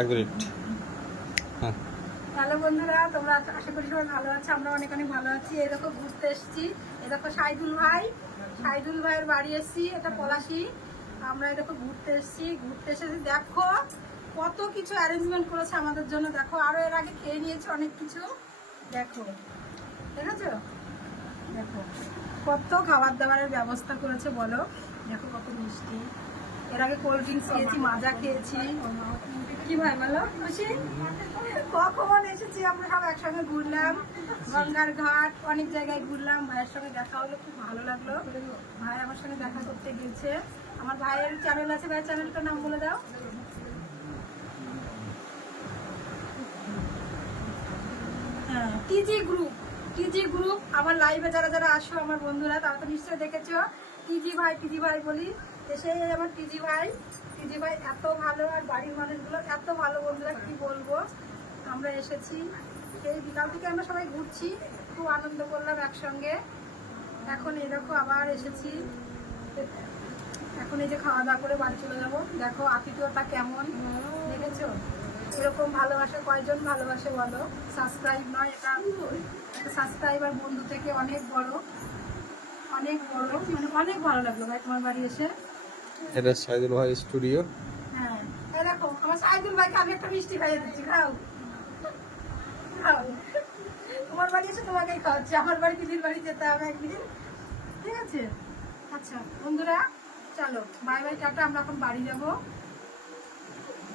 এক হ্যাঁ হ্যালো বন্ধুরা, তোমরা আশা- করি সবাই ভালো আছো, আমরা অনেক অনেক ভালো আছি। এই দেখো ঘুরতে এসেছি। এই দেখো সাইদুল ভাই। সাইদুল ভাইয়ের বাড়ি এসেছি, এটা পলাশি। আমরা এই ঘুরতে এসেছি। ঘুরতে এসেছি দেখো, কত কিছু অ্যারেঞ্জমেন্ট করেছে আমাদের জন্য। দেখো, আরও এর আগে খেয়ে নিয়েছি অনেক কিছু। দেখো আছে দেখো, কত খাবার দাবারের ব্যবস্থা করেছে বলো। দেখো কত মিষ্টি। এর আগে কোল্ড ড্রিঙ্কস খেয়েছি, মাজা খেয়েছি। কি ভাই বলো খুশি? কখন এসেছি? আমরা সব একসঙ্গে ঘুরলাম, গঙ্গার ঘাট, অনেক জায়গায় ঘুরলাম। ভাইয়ের সঙ্গে দেখা হলো, খুব ভালো লাগল। ভাই আমার সঙ্গে দেখা করতে গেছে আমার ভাইয়ের চ্যানেল আছে, ভাইয়ের চ্যানেলটার নাম বলে দাও। টিজি গ্রুপ টিজি গ্রুপ আমার লাইভে যারা যারা আসো, আমার বন্ধুরা, তারা তো নিশ্চয়ই দেখেছ। টিজি ভাই টিজি ভাই বলি। সেই আমার টিজি ভাই টিজি ভাই এত ভালো আর বাড়ির মানুষগুলো এত ভালো বন্ধুরা, কি বলব? আমরা এসেছি। সেই বিকাল থেকে আমরা সবাই ঘুরছি, খুব আনন্দ করলাম একসঙ্গে। এখন দেখো আবার এসেছি। এখন এই যে খাওয়া দাওয়া করে বাড়ি চলে যাব। দেখো আতিথ্যতা কেমন? দেখেছ? এরকম ভালোবাসে কয়জন ভালোবাসে বলো? সাবস্ক্রাইব নয়, এটা সাবস্ক্রাইবার বন্ধু থেকে অনেক বড়। অনেক বড়। মানে অনেক ভালো লাগল ভাই তোমার বাড়ি এসে। এটা সাইদুল ভাই স্টুডিও। হ্যাঁ দেখো আমার সাইদুল ভাইকে আমি একটা মিষ্টি খাইয়ে দিচ্ছি খাও। খাও। তোমার বাড়ি এসে তোমাকেই খাওয়াচ্ছি আমার বাড়ি দিদির বাড়ি যেতে হবে একদিন। ঠিক আছে? আচ্ছা বন্ধুরা চলো বাই বাই টাটা আমরা এখন বাড়ি যাব।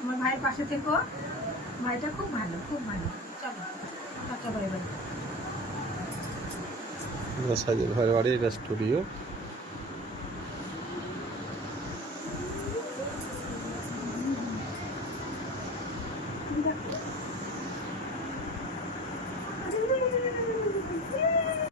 আমার ভাইয়ের পাশে থেকো। ভাইটা খুব ভালো খুব ভালো। চলো টাটা বাই বাই সাইদুল ভাইয়ের বাড়ি এটা স্টুডিও।